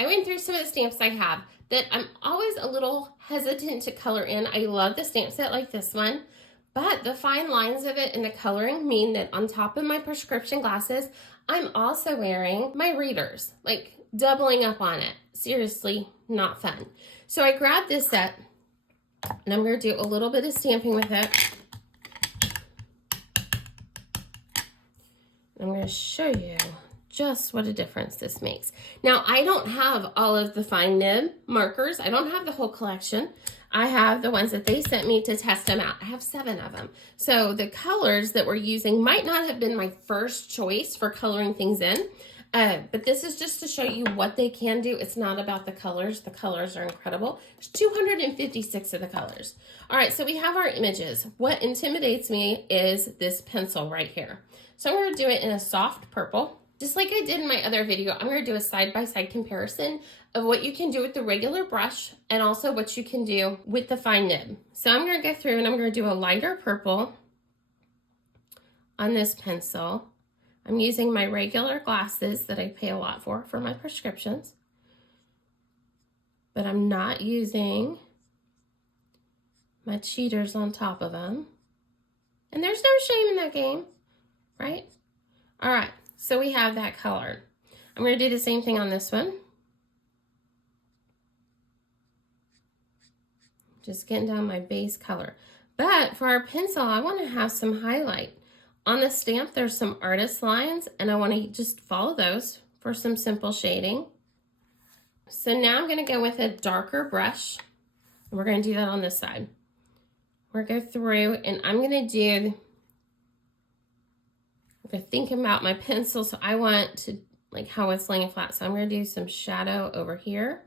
I went through some of the stamps I have that I'm always a little hesitant to color in. I love the stamp set like this one, but the fine lines of it and the coloring mean that on top of my prescription glasses, I'm also wearing my readers, like doubling up on it. Seriously, not fun. So I grabbed this set and I'm going to do a little bit of stamping with it. I'm going to show you just what a difference this makes. Now, I don't have all of the Fine Nib markers. I don't have the whole collection. I have the ones that they sent me to test them out. I have 7 of them. So the colors that we're using might not have been my first choice for coloring things in, but this is just to show you what they can do. It's not about the colors. The colors are incredible. There's 256 of the colors. All right, so we have our images. What intimidates me is this pencil right here. So I'm going to do it in a soft purple. Just like I did in my other video, I'm going to do a side-by-side comparison of what you can do with the regular brush and also what you can do with the Fine Nib. So I'm going to go through and I'm going to do a lighter purple on this pencil. I'm using my regular glasses that I pay a lot for my prescriptions. But I'm not using my cheaters on top of them. And there's no shame in that game, right? All right. So we have that colored. I'm going to do the same thing on this one. Just getting down my base color. But for our pencil, I want to have some highlight. On the stamp, there's some artist lines, and I want to just follow those for some simple shading. So now I'm going to go with a darker brush. We're going to do that on this side. We're going to go through, and I'm going to do... think about my pencil, so I want to like how it's laying flat. So I'm going to do some shadow over here.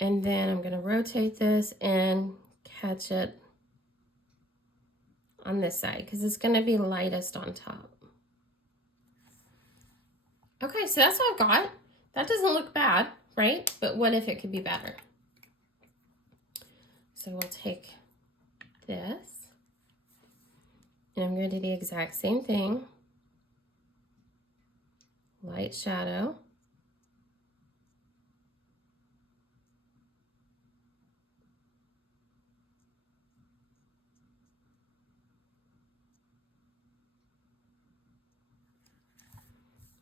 And then I'm going to rotate this and catch it on this side because it's going to be lightest on top. Okay, so that's what I've got. That doesn't look bad, right? But what if it could be better? So we'll take this, and I'm going to do the exact same thing. Light shadow.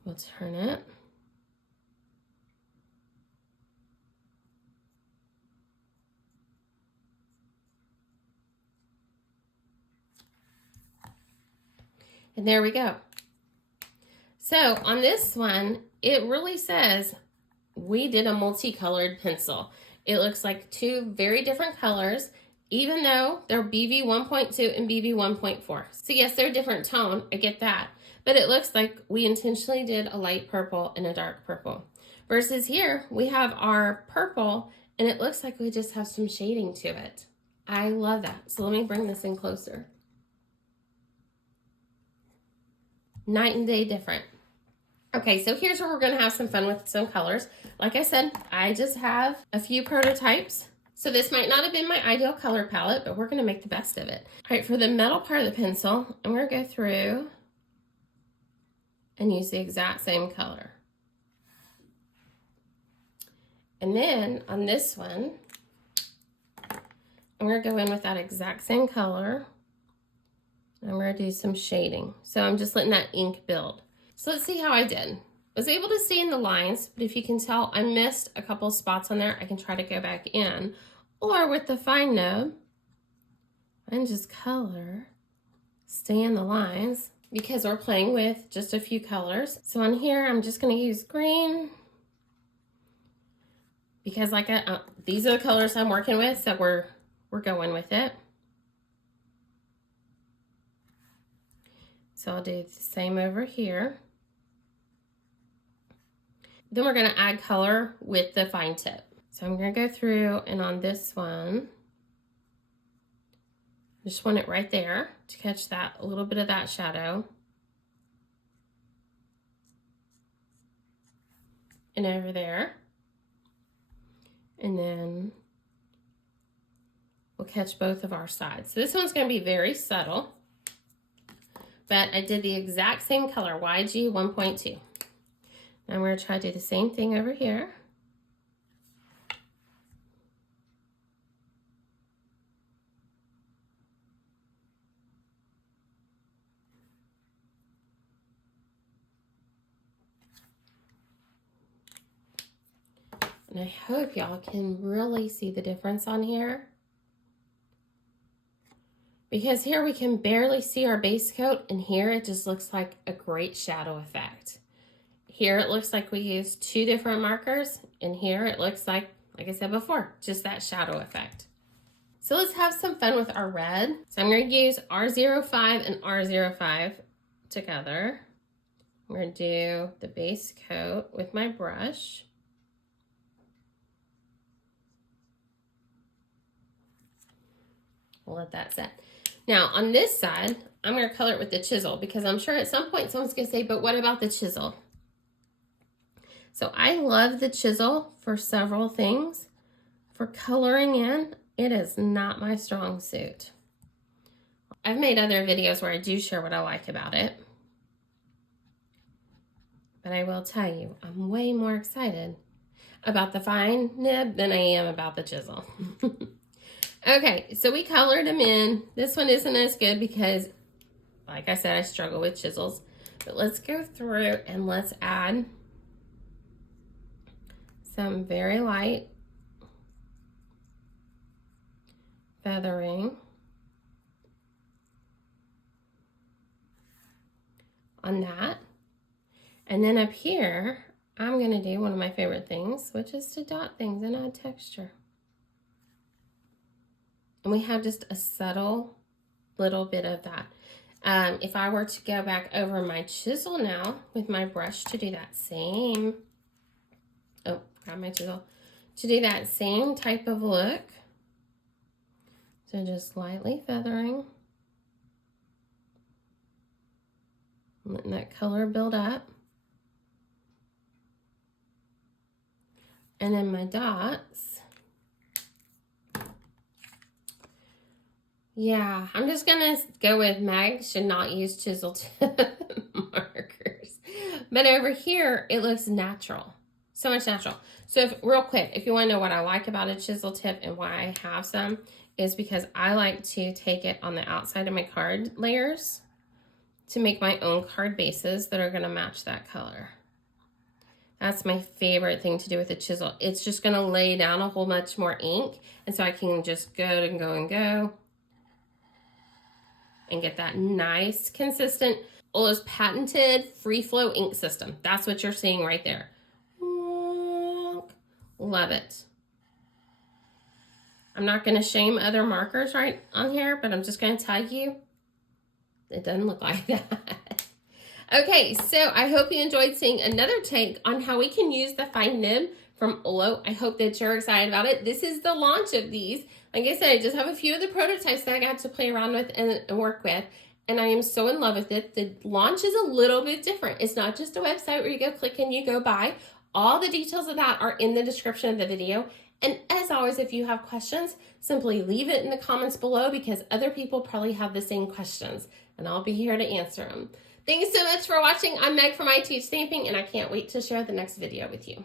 We'll turn it. And there we go. So on this one, it really says we did a multicolored pencil. It looks like 2 very different colors, even though they're BV 1.2 and BV 1.4. So yes, they're a different tone, I get that. But it looks like we intentionally did a light purple and a dark purple. Versus here, we have our purple, and it looks like we just have some shading to it. I love that. So let me bring this in closer. Night and day different. Okay, so here's where we're going to have some fun with some colors. Like I said, I just have a few prototypes. So this might not have been my ideal color palette, but we're going to make the best of it. All right, for the metal part of the pencil, I'm going to go through and use the exact same color. And then on this one, I'm going to go in with that exact same color. I'm going to do some shading. So I'm just letting that ink build. So let's see how I did. I was able to stay in the lines, but if you can tell, I missed a couple spots on there. I can try to go back in. Or with the Fine Nib, and just color, stay in the lines, because we're playing with just a few colors. So on here, I'm just going to use green, because like these are the colors I'm working with, so we're going with it. So I'll do the same over here. Then we're going to add color with the fine tip. So I'm going to go through, and on this one, I just want it right there to catch that, a little bit of that shadow. And over there. And then we'll catch both of our sides. So this one's going to be very subtle. but I did the exact same color, YG 1.2. Now I'm going to try to do the same thing over here. And I hope y'all can really see the difference on here. Because here we can barely see our base coat, and here it just looks like a great shadow effect. Here it looks like we used 2 different markers, and here it looks like I said before, just that shadow effect. So let's have some fun with our red. So I'm going to use R05 and R05 together. I'm going to do the base coat with my brush. We'll let that set. Now on this side, I'm going to color it with the chisel because I'm sure at some point someone's going to say, but what about the chisel? So I love the chisel for several things. For coloring in, it is not my strong suit. I've made other videos where I do share what I like about it. But I will tell you, I'm way more excited about the fine nib than I am about the chisel. Okay, so we colored them in. This one isn't as good because, like I said, I struggle with chisels. But let's go through and let's add some very light feathering on that. And then up here, I'm going to do one of my favorite things, which is to dot things and add texture. And we have just a subtle little bit of that. If I were to go back over my chisel now with my brush to do that same, grab my chisel, to do that same type of look. So just lightly feathering, letting that color build up. And then my dots. Yeah, I'm just gonna go with Mag should not use chisel tip markers. But over here, it looks natural. So much natural. So real quick, if you wanna know what I like about a chisel tip and why I have some, is because I like to take it on the outside of my card layers to make my own card bases that are gonna match that color. That's my favorite thing to do with a chisel. It's just gonna lay down a whole bunch more ink, and so I can just go and go and go and get that nice, consistent, OLO's patented free flow ink system. That's what you're seeing right there. Love it. I'm not gonna shame other markers right on here, but I'm just gonna tell you, it doesn't look like that. Okay, so I hope you enjoyed seeing another take on how we can use the fine nib from OLO. I hope that you're excited about it. This is the launch of these. Like I said, I just have a few of the prototypes that I got to play around with and work with, and I am so in love with it. The launch is a little bit different. It's not just a website where you go click and you go buy. All the details of that are in the description of the video. And as always, if you have questions, simply leave it in the comments below because other people probably have the same questions, and I'll be here to answer them. Thanks so much for watching. I'm Meg from I Teach Stamping, and I can't wait to share the next video with you.